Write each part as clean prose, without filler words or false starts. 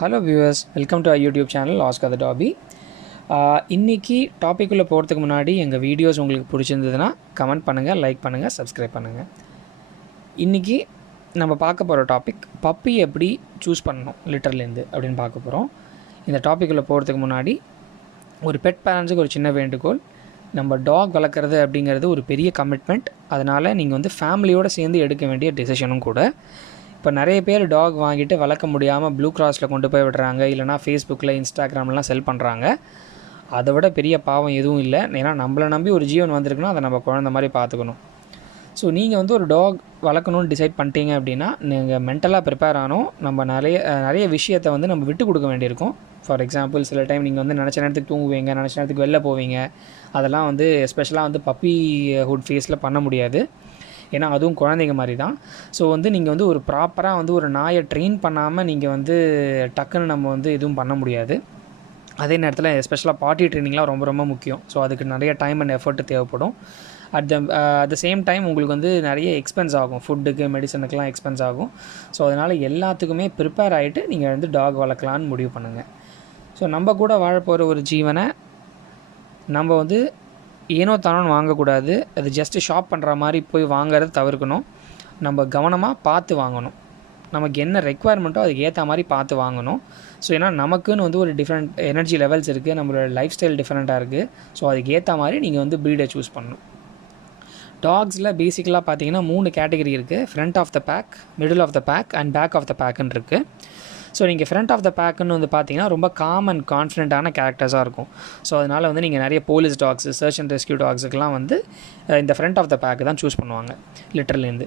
Hello viewers, welcome to our YouTube channel Oscar the tabby. இன்றைக்கி டாப்பிக்குள்ளே போகிறதுக்கு முன்னாடி எங்கள் வீடியோஸ் உங்களுக்கு பிடிச்சிருந்ததுன்னா கமெண்ட் பண்ணுங்கள், லைக் பண்ணுங்கள், சப்ஸ்கிரைப் பண்ணுங்கள். இன்றைக்கி நம்ம பார்க்க போகிற டாபிக் பப்பி எப்படி சூஸ் பண்ணணும் லிட்டர்லேருந்து அப்படின்னு பார்க்க போகிறோம். இந்த டாப்பிக்குள்ளே போகிறதுக்கு முன்னாடி ஒரு பெட் பேரண்ட்ஸுக்கு ஒரு சின்ன வேண்டுகோள். நம்ம டாக் வளர்க்குறது அப்படிங்கிறது ஒரு பெரிய கமிட்மெண்ட். அதனால் நீங்கள் வந்து ஃபேமிலியோடு சேர்ந்து எடுக்க வேண்டிய டெசிஷனும் கூட. இப்போ நிறைய பேர் டாக் வாங்கிட்டு வளர்க்க முடியாமல் ப்ளூ கிராஸில் கொண்டு போய் விடுறாங்க, இல்லைனா ஃபேஸ்புக்கில் இன்ஸ்டாகிராம்லாம் செல் பண்ணுறாங்க. அதை விட பெரிய பாவம் எதுவும் இல்லை. ஏன்னா நம்மளை நம்பி ஒரு ஜீவன் வந்திருக்குன்னா அதை நம்ம குழந்த மாதிரி பார்த்துக்கணும். ஸோ நீங்கள் வந்து ஒரு டாக் வளர்க்கணும்னு டிசைட் பண்ணிட்டீங்க அப்படின்னா நீங்கள் மென்டலாக ப்ரிப்பேர் ஆகணும். நம்ம நிறைய விஷயத்தை வந்து நம்ம விட்டு கொடுக்க வேண்டியிருக்கும். ஃபார் எக்ஸாம்பிள், சில டைம் நீங்கள் வந்து நினச்ச நேரத்துக்கு தூங்குவீங்க, நினச்ச நேரத்துக்கு வெளில போவீங்க. அதெல்லாம் வந்து எஸ்பெஷலாக வந்து பப்பி ஹுட் ஃபேஸில் பண்ண முடியாது. ஏன்னா அதுவும் குழந்தைங்க மாதிரி தான். ஸோ வந்து நீங்கள் வந்து ஒரு ப்ராப்பராக வந்து ஒரு நாயை ட்ரெயின் பண்ணாமல் நீங்கள் வந்து டக்குன்னு நம்ம வந்து எதுவும் பண்ண முடியாது. அதே நேரத்தில் எஸ்பெஷலாக பார்ட்டி ட்ரெயினிங்லாம் ரொம்ப ரொம்ப முக்கியம். ஸோ அதுக்கு நிறைய டைம் அண்ட் எஃபர்ட் தேவைப்படும். அட் த சேம் டைம் உங்களுக்கு வந்து நிறைய எக்ஸ்பென்ஸ் ஆகும், ஃபுட்டுக்கு மெடிசனுக்கெலாம் எக்ஸ்பென்ஸ் ஆகும். ஸோ அதனால் எல்லாத்துக்குமே ப்ரிப்பேர் ஆகிட்டு நீங்கள் வந்து டாக் வளர்க்கலான்னு முடிவு பண்ணுங்கள். ஸோ நம்ம கூட வாழப்போகிற ஒரு ஜீவனை நம்ம வந்து ஏனோ தானோன்னு வாங்கக்கூடாது. அது ஜஸ்ட்டு ஷாப் பண்ணுற மாதிரி போய் வாங்கிறத தவிர்க்கணும். நம்ம கவனமாக பார்த்து வாங்கணும். நமக்கு என்ன ரெக்குவயர்மெண்ட்டோ அதுக்கு ஏற்ற மாதிரி பார்த்து வாங்கணும். ஸோ ஏன்னா நமக்குன்னு வந்து ஒரு டிஃப்ரெண்ட் எனர்ஜி லெவல்ஸ் இருக்குது, நம்மளோட லைஃப் ஸ்டைல் டிஃப்ரெண்ட்டாக இருக்குது. ஸோ அதுக்கு ஏற்ற மாதிரி நீங்கள் வந்து ப்ரீடை சூஸ் பண்ணணும். டாக்ஸில் பேசிக்கலாக பார்த்தீங்கன்னா 3 கேட்டகரி இருக்குது. Front of the pack, middle of the pack and back of the பேக்குன்னு இருக்குது. ஸோ நீங்கள் ஃப்ரண்ட் ஆஃப் த பேக்குன்னு வந்து பார்த்தீங்கன்னா ரொம்ப காம் அண்ட் கான்ஃபிடென்ட்டான கேரக்டர்ஸாக இருக்கும். ஸோ அதனால் வந்து நீங்கள் நிறைய police dogs, search and rescue டாக்ஸுக்கெலாம் வந்து இந்த ஃப்ரண்ட் ஆஃப் த பேக்கு தான் சூஸ் பண்ணுவாங்க லிட்டர்லேருந்து.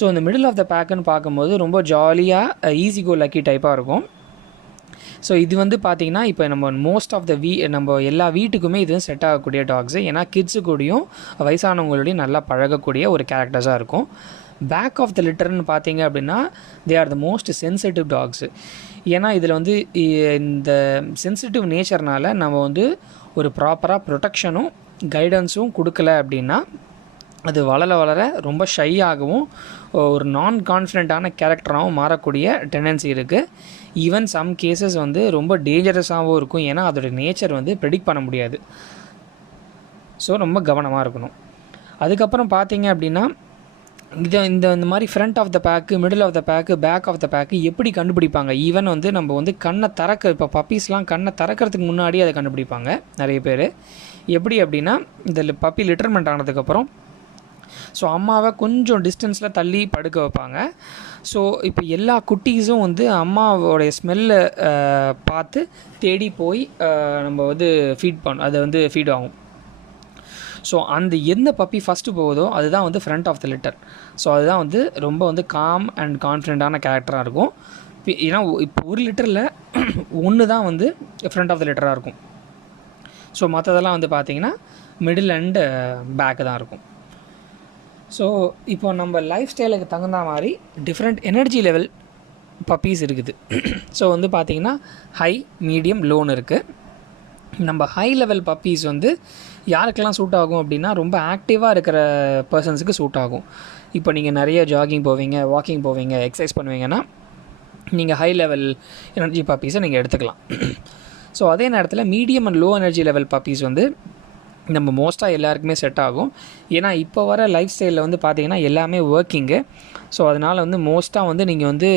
ஸோ இந்த மிடில் ஆஃப் த பேக்குன்னு பார்க்கும்போது ரொம்ப ஜாலியாக ஈஸி கோ லக்கி டைப்பாக இருக்கும். ஸோ இது வந்து பார்த்திங்கன்னா இப்போ நம்ம மோஸ்ட் ஆஃப் த நம்ம எல்லா வீட்டுக்குமே இது செட் ஆகக்கூடிய டாக்ஸு. ஏன்னா கிட்ஸு கூடயும் வயசானவங்களோடையும் நல்லா பழகக்கூடிய ஒரு கேரக்டர்ஸாக இருக்கும். பேக் ஆஃப் த லிட்டர்னு பார்த்தீங்க அப்படின்னா they are the most sensitive tax. ஏன்னா இதில் வந்து இந்த சென்சிட்டிவ் நேச்சர்னால் நம்ம வந்து ஒரு ப்ராப்பராக ப்ரொடெக்ஷனும் கைடன்ஸும் கொடுக்கல அப்படின்னா அது வளர ரொம்ப ஷையாகவும் ஒரு நான் கான்ஃபிடென்ட்டான கேரக்டராகவும் மாறக்கூடிய டெண்டன்சி இருக்குது. ஈவன் சம் கேசஸ் வந்து ரொம்ப டேஞ்சரஸாகவும் இருக்கும். ஏன்னா அதோடய நேச்சர் வந்து ப்ரெடிக்ட் பண்ண முடியாது. ஸோ ரொம்ப கவனமாக இருக்கணும். அதுக்கப்புறம் பார்த்தீங்க அப்படின்னா இந்த மாதிரி front of the back, middle of the back, back of the back எப்படி கண்டுபிடிப்பாங்க? ஈவன் வந்து நம்ம வந்து கண்ணை இப்போ பப்பீஸ்லாம் கண்ணை திறக்கிறதுக்கு முன்னாடி அதை கண்டுபிடிப்பாங்க நிறைய பேர். எப்படி அப்படின்னா இந்த பப்பி லிட்டர்மெண்ட் ஆனதுக்கப்புறம் ஸோ அம்மாவை கொஞ்சம் டிஸ்டன்ஸில் தள்ளி படுக்க வைப்பாங்க. ஸோ இப்போ எல்லா குட்டீஸும் வந்து அம்மாவோடைய ஸ்மெல்லை பார்த்து தேடி போய் நம்ம வந்து அதை வந்து ஃபீட் ஆகும். ஸோ அந்த எந்த பப்பி ஃபஸ்ட்டு போகுதோ அதுதான் வந்து front of the litter. So அதுதான் வந்து ரொம்ப வந்து காம் அண்ட் கான்ஃபிடென்ட்டான கேரக்டராக இருக்கும். ஏன்னா இப்போ ஒரு லிட்டரில் ஒன்று தான் வந்து ஃப்ரண்ட் ஆஃப் த லிட்டராக இருக்கும். ஸோ மற்றதெல்லாம் வந்து பார்த்திங்கன்னா மிடில் அண்ட் பேக்கு தான் இருக்கும். ஸோ இப்போ நம்ம லைஃப் ஸ்டைலுக்கு தகுந்த மாதிரி டிஃப்ரெண்ட் எனர்ஜி லெவல் பப்பீஸ் இருக்குது. ஸோ வந்து பார்த்திங்கன்னா ஹை, மீடியம், லோன்னு இருக்குது. நம்ம ஹை லெவல் பப்பீஸ் வந்து யாருக்கெல்லாம் சூட் ஆகும் அப்படின்னா ரொம்ப ஆக்டிவாக இருக்கிற பர்சன்ஸுக்கு சூட் ஆகும். இப்போ நீங்கள் நிறைய ஜாகிங் போவீங்க, வாக்கிங் போவீங்க, எக்ஸசைஸ் பண்ணுவீங்கன்னா நீங்கள் ஹை லெவல் எனர்ஜி பப்பீஸை நீங்கள் எடுத்துக்கலாம். ஸோ அதே நேரத்தில் medium and low energy level puppies வந்து நம்ம மோஸ்ட்டாக எல்லாருக்குமே செட் ஆகும். ஏன்னா இப்போ வர லைஃப் ஸ்டைலில் வந்து பார்த்திங்கன்னா எல்லாமே ஒர்க்கிங்கு. ஸோ அதனால் வந்து மோஸ்ட்டாக வந்து நீங்கள் வந்து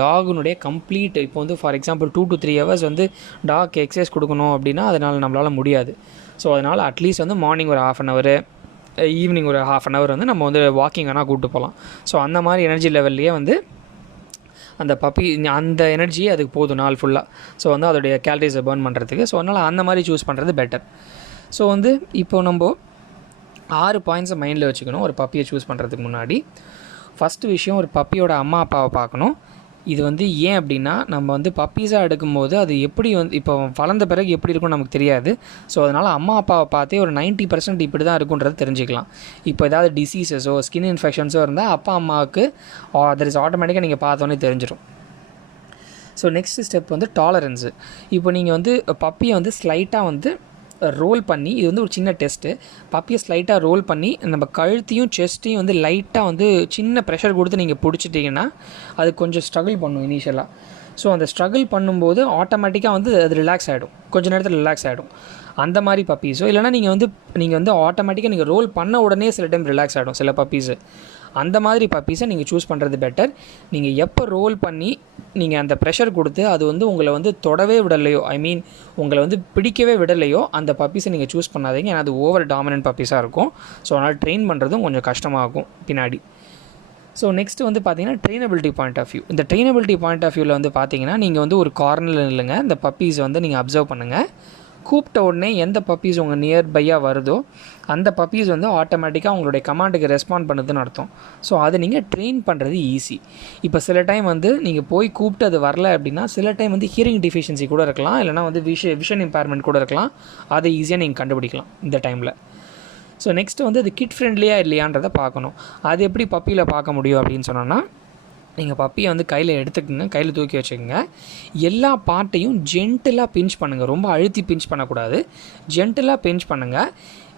டாகுனுடைய கம்ப்ளீட் இப்போ வந்து ஃபார் எக்ஸாம்பிள் 2 to 3 hours வந்து டாக் எக்ஸசைஸ் கொடுக்கணும் அப்படின்னா அதனால் நம்மளால் முடியாது. ஸோ அதனால் அட்லீஸ்ட் வந்து மார்னிங் ஒரு 1/2 hour, ஈவினிங் ஒரு 1/2 hour வந்து நம்ம வந்து வாக்கிங் வேணால் கூப்பிட்டு போகலாம். ஸோ அந்த மாதிரி எனர்ஜி லெவல்லையே வந்து அந்த பப்பி அந்த எனர்ஜியே அதுக்கு போதும் நாள் ஃபுல்லாக. ஸோ வந்து அதோடைய கேலரிஸை பர்ன் பண்ணுறதுக்கு. ஸோ அதனால் அந்த மாதிரி சூஸ் பண்ணுறது பெட்டர். ஸோ வந்து இப்போது நம்ம 6 பாயிண்ட்ஸை மைண்டில் வச்சுக்கணும் ஒரு பப்பியை சூஸ் பண்ணுறதுக்கு முன்னாடி. ஃபஸ்ட்டு விஷயம், ஒரு பப்பியோட அம்மா அப்பாவை பார்க்கணும். இது வந்து ஏன் அப்படின்னா நம்ம வந்து பப்பீஸாக எடுக்கும்போது அது எப்படி வந்து இப்போ வளர்ந்த பிறகு எப்படி இருக்கும்னு நமக்கு தெரியாது. ஸோ அதனால் அம்மா அப்பாவை பார்த்தே ஒரு 90% இப்படி தான் இருக்குன்றது தெரிஞ்சுக்கலாம். இப்போ ஏதாவது டிசீஸஸோ ஸ்கின் இன்ஃபெக்ஷன்ஸோ இருந்தால் அப்பா அம்மாவுக்கு தட் இஸ் ஆட்டோமேட்டிக்காக நீங்கள் பார்த்தோன்னே தெரிஞ்சிடும். ஸோ நெக்ஸ்ட் ஸ்டெப் வந்து டாலரன்ஸு. இப்போ நீங்கள் வந்து பப்பியை வந்து ஸ்லைட்டாக வந்து ரோல் பண்ணி, இது வந்து ஒரு சின்ன டெஸ்ட்டு, பப்பியை ஸ்லைட்டாக ரோல் பண்ணி நம்ம கழுத்தையும் செஸ்ட்டையும் வந்து லைட்டாக வந்து சின்ன ப்ரெஷர் கொடுத்து நீங்கள் பிடிச்சிட்டிங்கன்னா அது கொஞ்சம் ஸ்ட்ரகிள் பண்ணும் இனிஷியலாக. ஸோ அந்த ஸ்ட்ரகிள் பண்ணும்போது ஆட்டோமேட்டிக்காக வந்து அது ரிலாக்ஸ் ஆகிடும், கொஞ்சம் நேரத்தில் ரிலாக்ஸ் ஆகிடும். அந்த மாதிரி பப்பீஸோ இல்லைனா நீங்கள் வந்து ஆட்டோமேட்டிக்காக நீங்கள் ரோல் பண்ண உடனே சில டைம் ரிலாக்ஸ் ஆகிடும் சில பப்பீஸு. அந்த மாதிரி பப்பீஸை நீங்கள் சூஸ் பண்ணுறது பெட்டர். நீங்கள் எப்போ ரோல் பண்ணி நீங்கள் அந்த ப்ரெஷர் கொடுத்து அது வந்து உங்களை வந்து தொடவே விடலையோ, ஐ மீன் உங்களை வந்து பிடிக்கவே விடலையோ, அந்த பப்பீஸை நீங்கள் சூஸ் பண்ணாதீங்க. ஏன்னா அது ஓவர் டாமினன்ட் பப்பீஸாக இருக்கும். ஸோ அதனால் ட்ரெயின் பண்ணுறதும் கொஞ்சம் கஷ்டமாகும் பின்னாடி. ஸோ நெக்ஸ்ட்டு வந்து பார்த்தீங்கன்னா ட்ரெயினபிலிட்டி பாயிண்ட் ஆஃப் வியூ. இந்த ட்ரெயினபிலிட்டி பாயிண்ட் ஆஃப் வியூவில் வந்து பார்த்தீங்கன்னா நீங்கள் வந்து ஒரு கார்னரில் இல்லைங்க, இந்த பப்பீஸ் வந்து நீங்கள் அப்சர்வ் பண்ணுங்கள். கூப்பிட்ட உடனே எந்த பப்பீஸ் உங்கள் நியர்பையாக வருதோ அந்த பப்பீஸ் வந்து ஆட்டோமேட்டிக்காக உங்களுடைய கமாண்டுக்கு ரெஸ்பாண்ட் பண்ணுதுன்னு அர்த்தம். ஸோ அதை நீங்கள் ட்ரெயின் பண்ணுறது ஈஸி. இப்போ சில டைம் வந்து நீங்கள் போய் கூப்பிட்டு அது வரல அப்படின்னா சில டைம் வந்து ஹியரிங் டிஃபிஷியன்சி கூட இருக்கலாம், இல்லைனா வந்து விஷன் இம்பேர்மெண்ட் கூட இருக்கலாம். அதை ஈஸியாக நீங்கள் கண்டுபிடிக்கலாம் இந்த டைமில். ஸோ நெக்ஸ்ட்டு வந்து அது கிட் ஃப்ரெண்ட்லியாக இல்லையான்றதை பார்க்கணும். அது எப்படி பப்பியில் பார்க்க முடியும் அப்படின்னு சொன்னோன்னா, நீங்கள் பப்பியை வந்து கையில் எடுத்துக்கோங்க, கையில் தூக்கி வச்சுக்கோங்க. எல்லா பார்ட்டையும் ஜென்டிலாக பிஞ்ச் பண்ணுங்கள், ரொம்ப அழுத்தி பிஞ்ச் பண்ணக்கூடாது. ஜென்டிலாக பிஞ்ச் பண்ணுங்கள்.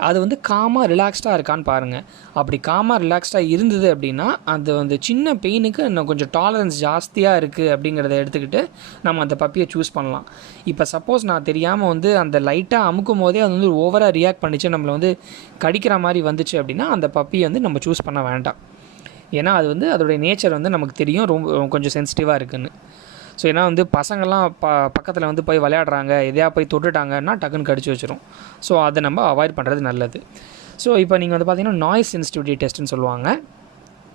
அது வந்து காமாக ரிலாக்ஸ்டாக இருக்கான்னு பாருங்கள். அப்படி காமாக ரிலாக்ஸ்டாக இருந்தது அப்படின்னா அது வந்து சின்ன பெயினுக்கு இன்னும் கொஞ்சம் டாலரன்ஸ் ஜாஸ்தியாக இருக்குது அப்படிங்கிறத எடுத்துக்கிட்டு நம்ம அந்த பப்பியை சூஸ் பண்ணலாம். இப்போ சப்போஸ் நான் தெரியாமல் வந்து அந்த லைட்டாக அமுக்கும் போதே அது வந்து ஓவராக ரியாக்ட் பண்ணிச்சு, நம்மளை வந்து கடிக்கிற மாதிரி வந்துச்சு அப்படின்னா அந்த பப்பியை வந்து நம்ம சூஸ் பண்ண வேண்டாம். ஏன்னா அது வந்து அதோடைய நேச்சர் வந்து நமக்கு தெரியும் ரொம்ப கொஞ்சம் சென்சிட்டிவாக இருக்குதுன்னு. ஸோ ஏன்னா வந்து பசங்கள்லாம் பக்கத்தில் வந்து போய் விளையாடுறாங்க, எதையா போய் தொட்டுட்டாங்கன்னா டக்குன்னு கடிச்சு வச்சிரும். ஸோ அதை நம்ம அவாய்ட் பண்ணுறது நல்லது. ஸோ இப்போ நீங்கள் வந்து பார்த்தீங்கன்னா நாய்ஸ் சென்சிட்டிவிட்டி டெஸ்ட்டுன்னு சொல்லுவாங்க.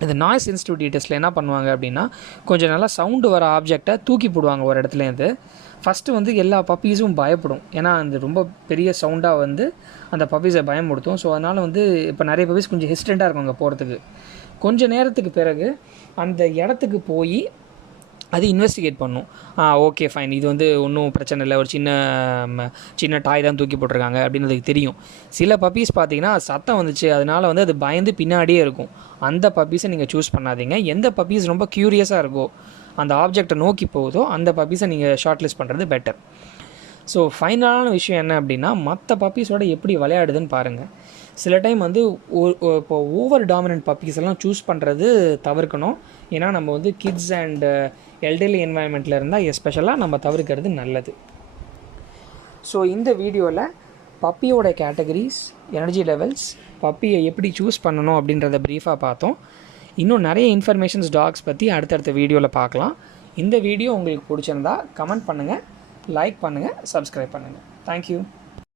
இந்த நாய்ஸ் சென்சிட்டிவிட்டி டெஸ்ட்டில் என்ன பண்ணுவாங்க அப்படின்னா, கொஞ்சம் நல்லா சவுண்டு வர ஆப்ஜெக்டை தூக்கி போடுவாங்க ஒரு இடத்துலேருந்து. ஃபஸ்ட்டு வந்து எல்லா பப்பீஸும் பயப்படும், ஏன்னா அந்த ரொம்ப பெரிய சவுண்டாக வந்து அந்த பப்பீஸை பயமுடுத்தும். ஸோ அதனால் வந்து இப்போ நிறைய பப்பீஸ் கொஞ்சம் ஹெசிடெண்ட்டாக இருக்கும் அங்கே போகிறதுக்கு. கொஞ்சம் நேரத்துக்கு பிறகு அந்த இடத்துக்கு போய் அது இன்வெஸ்டிகேட் பண்ணும். ஓகே ஃபைன், இது வந்து ஒன்றும் பிரச்சனை இல்லை, ஒரு சின்ன டாய் தான் தூக்கி போட்டிருக்காங்க அப்படின்னு அதுக்கு தெரியும். சில பப்பீஸ் பார்த்தீங்கன்னா சத்தம் வந்துச்சு அதனால் வந்து அது பயந்து பின்னாடியே இருக்கும். அந்த பப்பீஸை நீங்கள் சூஸ் பண்ணாதீங்க. எந்த பப்பீஸ் ரொம்ப க்யூரியஸாக இருக்கோ, அந்த ஆப்ஜெக்டை நோக்கி போகுதோ அந்த பப்பீஸை நீங்கள் ஷார்ட் லிஸ்ட் பண்ணுறது பெட்டர். ஸோ ஃபைனலான விஷயம் என்ன அப்படின்னா, மற்ற பப்பீஸோட எப்படி விளையாடுதுன்னு பாருங்கள். சில டைம் வந்து இப்போ ஓவர் டாமினன்ட் பப்பீஸ் எல்லாம் சூஸ் பண்ணுறது தவிர்க்கணும். ஏன்னா நம்ம வந்து கிட்ஸ் அண்ட் எல்டர்லி என்வாயன்மெண்ட்டில் இருந்தால் எஸ்பெஷலாக நம்ம தவிர்க்கிறது நல்லது. ஸோ இந்த வீடியோவில் பப்பியோட கேட்டகரிஸ், எனர்ஜி லெவல்ஸ், பப்பியை எப்படி சூஸ் பண்ணணும் அப்படின்றத ப்ரீஃபாக பார்த்தோம். இன்னும் நிறைய இன்ஃபர்மேஷன்ஸ் டாக்ஸ் பற்றி அடுத்தடுத்த வீடியோவில் பார்க்கலாம். இந்த வீடியோ உங்களுக்கு பிடிச்சிருந்தா கமெண்ட் பண்ணுங்கள், லைக் பண்ணுங்கள், சப்ஸ்கிரைப் பண்ணுங்கள். தேங்க்யூ.